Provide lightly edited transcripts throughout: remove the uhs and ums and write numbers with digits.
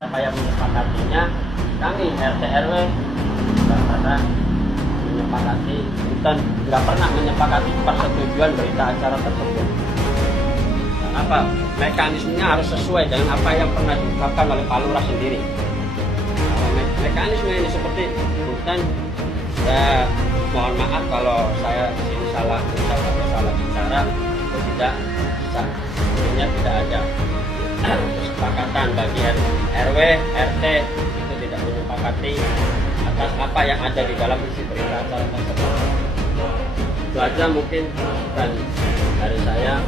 Apa yang menyepakatinya, kami RT RW nggak pernah menyepakati, nggak pernah menyepakati persetujuan berita acara tersebut. Apa mekanismenya harus sesuai dengan apa yang pernah diungkapkan oleh Pak Lurah sendiri. Mekanisme ini seperti bukan, saya mohon maaf kalau saya di sini salah ucap atau salah bicara, itu tidak bisa. Sebenarnya tidak ada kesepakatan bagi RW, RT itu tidak menyepakati atas apa yang ada di dalam isi berita acara tersebut. Itu aja mungkin, dan dari saya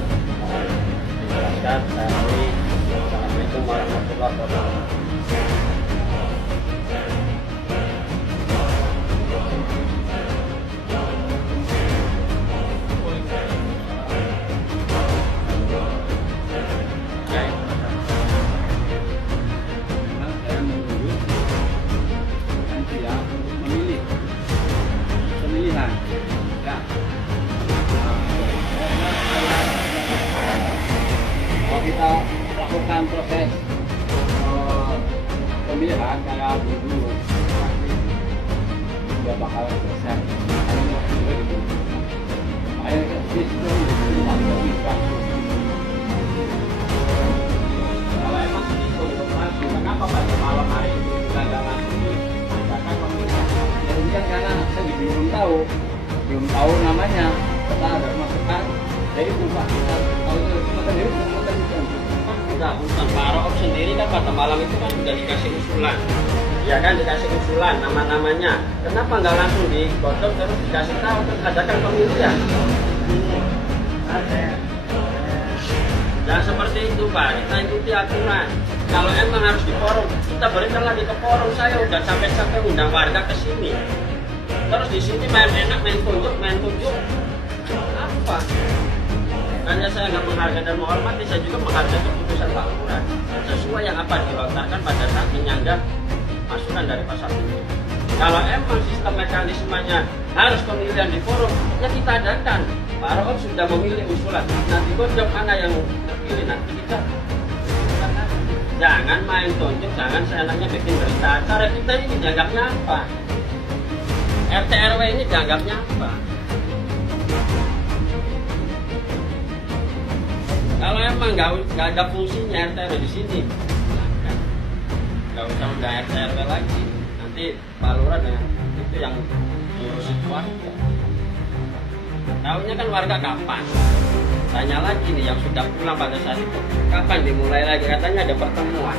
menjelaskan. Saya akhiri. Assalamualaikum warahmatullahi wabarakatuh. Kita lakukan proses pemilihan kayak dulu nggak bakal selesai. Ayo sistem bisa. Kalau emang itu untuk langsung, kenapa pada malam hari itu nggak langsung diadakan pemilihan? Kemudian karena saya belum tahu namanya, kita ada masukan dari buka kita tahu itu cuma sendiri Enggak, bukan Pak Rob sendiri kan pada malam itu kan sudah dikasih usulan. Ya kan, dikasih usulan nama-namanya. Kenapa nggak langsung digodok terus dikasih tahu terus adakan pemilihan? Jangan seperti itu Pak, kita ikuti aturan. Kalau emang harus di forum, kita berikan lagi ke forum. Saya udah capek-capek undang warga ke sini. Terus di sini main enak, main tunjuk. Apa? Hanya saya nggak menghargai dan menghormati, saya juga menghargai keputusan Pak Lurah sesuai yang apa dilontarkan pada saat menyanggah masukan dari Pak Sabtu. Kalau emang sistem mekanismenya harus pemilihan di forum, ya kita adakan. Pak Rob sudah memilih usulan. Nanti kocok mana yang terpilih, nanti kita. Jangan main tunjuk, jangan seenaknya bikin berita acara. Kita ini dianggapnya apa? RT RW ini dianggapnya apa? Kalau emang nggak ada fungsinya RT RW di sini, nggak usah udah RT RW lagi. Nanti Pak Lurah dengan itu yang ngurusin warga. Tahunya kan warga kapan? Tanya lagi nih yang sudah pulang pada saat itu, kapan dimulai lagi? Katanya ada pertemuan.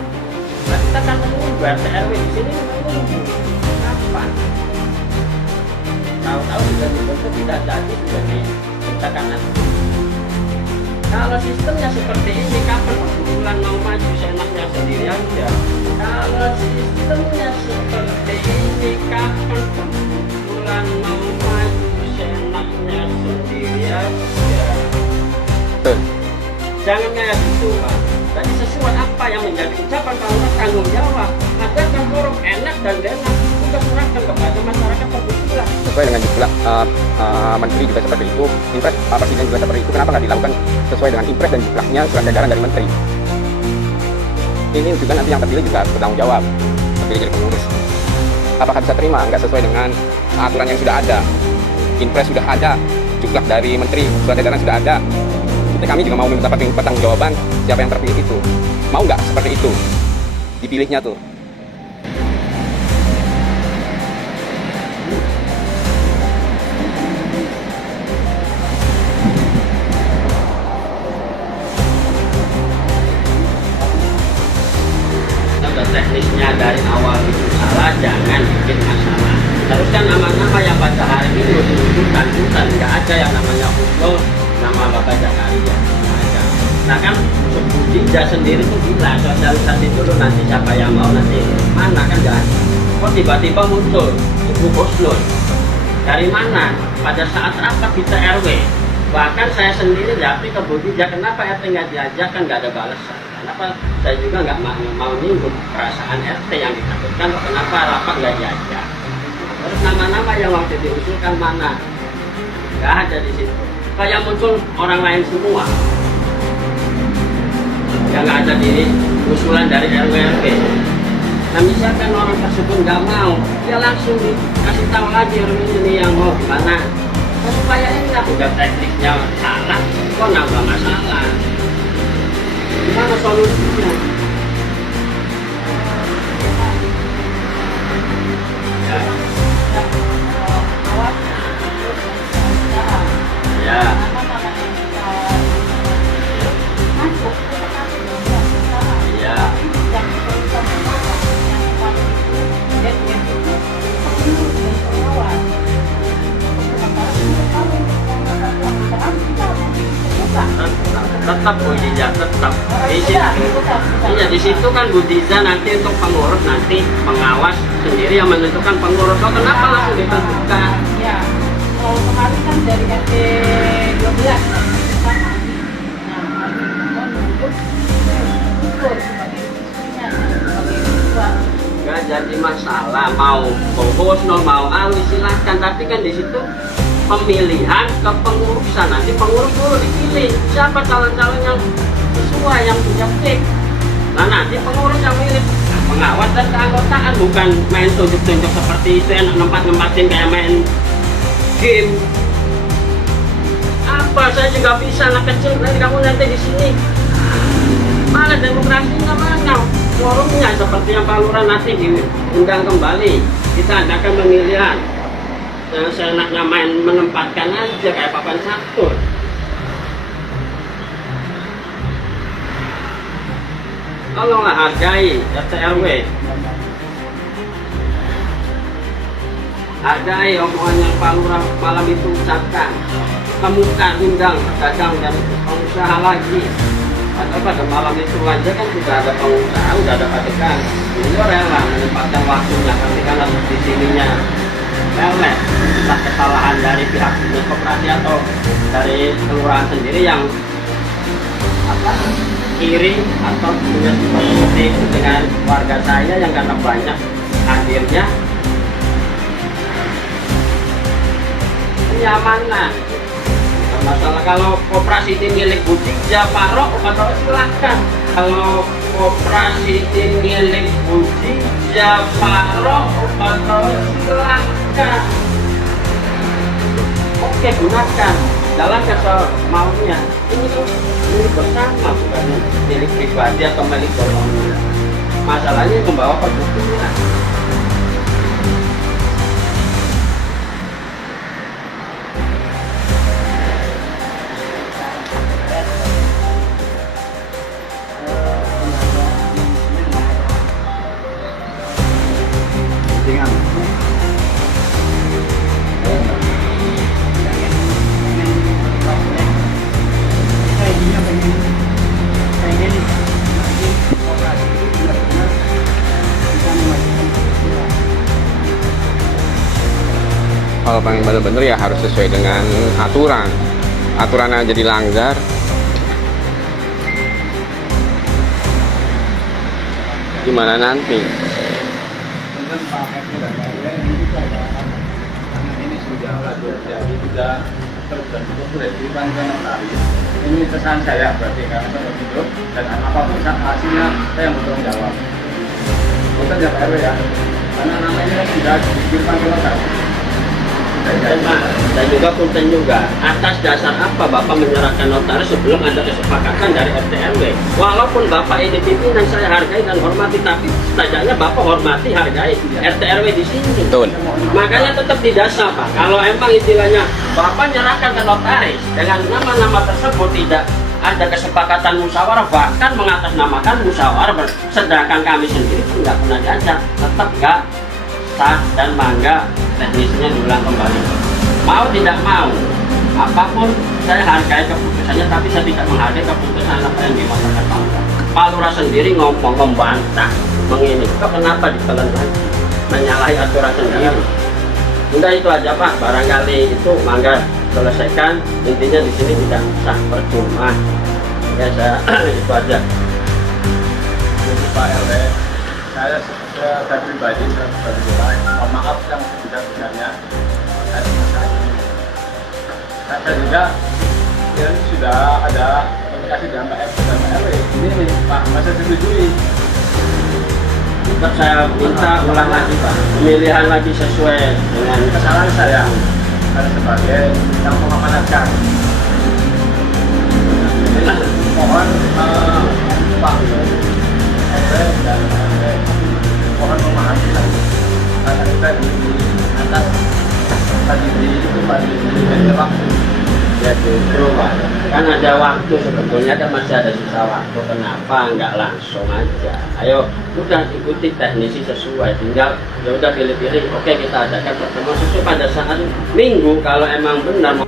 Nah, kita kan menunggu RT RW di sini menunggu kapan? Tahu-tahu sudah dibentuk, tidak jadi, sudah diciptakan nanti. Kalau sistemnya seperti ini, kapan usulan mau maju seenaknya sendiri aja. Kalau sistemnya seperti ini, kapan usulan mau maju seenaknya sendiri aja. Jangan kayak gitu Pak. Jadi sesuai apa yang menjadi ucapan Pak Lurah, tanggung jawab. Adakan forum enak dan enak. Kita serahkan kepada masyarakat kebetulan. Sesuai dengan juga menteri juga seperti itu, impres Pak Presiden juga seperti itu. Kenapa nggak dilakukan sesuai dengan impres dan juklaknya surat edaran dari menteri? Ini juga nanti yang terpilih juga bertanggung jawab, terpilih jadi pengurus. Apakah bisa terima? Nggak sesuai dengan aturan yang sudah ada. Impres sudah ada, juklak dari menteri, surat edaran sudah ada. Jadi kami juga mau minta pertanggungjawaban siapa yang terpilih itu. Mau nggak seperti itu dipilihnya tuh? Teknisnya dari awal itu salah, jangan bikin masalah. Teruskan nama-nama yang pada hari ini diusulkan, bukan nggak ada yang namanya usul nama Bapak Zakaria. Nah kan Bujija sendiri tuh bilang sosialisasi dulu, nanti siapa yang mau nanti mana kan nggak ada. Kok tiba-tiba muncul Ibu Koslun dari mana? Pada saat rapat kita RW, bahkan saya sendiri jadi ke Bujija, kenapa RT nggak diajak, kan nggak ada balasan. Kenapa saya juga nggak mau nyinggung perasaan RT yang ditakutkan, kenapa rapat nggak diajak. Terus nama-nama yang waktu diusulkan mana? Nggak ada di situ. Kayak muncul orang lain semua. Yang nggak ada di usulan dari RW RW. Nah misalkan orang tersebut nggak mau, dia langsung dikasih tahu lagi orang ini yang mau gimana. Nah, supaya enak, udah tekniknya salah, kok nambah masalah. Gimana solusinya? Ya. Ya. Ya. Tetap Bu Diza, tetap di situ. Iya, di situ kan Bu Diza nanti untuk pengurus, nanti pengawas sendiri yang menentukan pengurus. Oh, kenapa langsung ditentukan? Ya, kalau kemarin kan dari RT 12 sama. Nah, Nggak jadi masalah, mau Husnul mau Ali silahkan, tapi kan di situ pemilihan kepengurusan, nanti pengurus dulu dipilih siapa calon-calon yang sesuai, yang punya fix. Nah nanti pengurus yang milih, nah, pengawas dan keanggotaan, bukan main tunjuk-tunjuk seperti itu, yang nempat-nempatin kayak main game. Apa saya juga bisa, anak kecil, nanti kamu nanti di sini. Malah demokrasinya mana? Forumnya seperti yang Pak Lurah nanti diundang kembali, kita adakan pemilihan. Yang seenaknya main menempatkan aja kayak papan catur. Tolonglah hargai RT RW. Hargai omongan yang Pak Lurah malam itu ucapkan. Kemuka undang pedagang dan pengusaha lagi. Atau pada malam itu aja kan sudah ada pengusaha, sudah ada pedagang. Ini rela menempatkan waktunya, tapi kan harus di sininya. Melek, entah kesalahan dari pihak dinas koperasi atau dari kelurahan sendiri yang iri atau punya seperti itu dengan warga saya yang karena banyak hadirnya kenyamanan. Masalah kalau koperasi ini milik Bu Diza, Pak Rok, silahkan. Kalau koperasi ini milik Bu Diza, Pak Rok, silahkan. Oke, gunakan, jalankan semaunya. Ini kan milik bersama, bukan milik pribadi atau milik golongan. Masalahnya membawa perbuatan. Kalau pengen bener-bener ya harus sesuai dengan aturan. Aturannya aja dilanggar, gimana nanti? Ini sudah jadi sudah terus sudah dipanggil notaris. Ini pesan saya berarti karena saya hidup dan apapun hasilnya saya yang bertanggung jawab. Bukan ya Pak RW ya, karena namanya sudah dipanggil notaris. Dan juga punten juga, atas dasar apa Bapak menyerahkan notaris sebelum ada kesepakatan dari RT RW? Walaupun Bapak ini pimpinan, saya hargai dan hormati, tapi setidaknya Bapak hormati, hargai RT RW di sini. Betul. Makanya tetap di dasar Pak. Kalau emang istilahnya Bapak menyerahkan ke notaris dengan nama-nama tersebut tidak ada kesepakatan musyawarah, bahkan mengatasnamakan musyawarah, sedangkan kami sendiri pun nggak pernah diajak, tetap nggak sah dan mangga teknisnya diulang kembali. Mau tidak mau, apapun saya hargai keputusannya, tapi saya tidak menghargai keputusan apa yang dimaksudkan Pak Lurah sendiri ngomong membantah, mengini. Kok kenapa ditelan lagi? Menyalahi aturan sendiri. Udah itu aja Pak, barangkali itu mangga selesaikan. Intinya di sini tidak sah, percuma. Ya saya itu aja. Jadi Pak RW, saya pribadi mohon maaf yang sebesar-besarnya atas masalah ini. Saya juga ya, sudah ada komunikasi dengan Pak RT dan Pak RW. Ini nih Pak, masa setujui. tetap saya minta ulang lagi Pak, pemilihan lagi sesuai dengan Kesalahan saya kan sebagai yang mengamanatkan. Jadi mohon Pak dan mohon memahami karena kita di atas tadi itu tadi dari waktu. ya justru Pak, kan ada waktu sebetulnya, kan masih ada sisa waktu, kenapa nggak langsung aja? Ayo udah ikuti teknisi sesuai, tinggal ya udah pilih-pilih, oke kita adakan pertemuan sesuai pada saat minggu kalau emang benar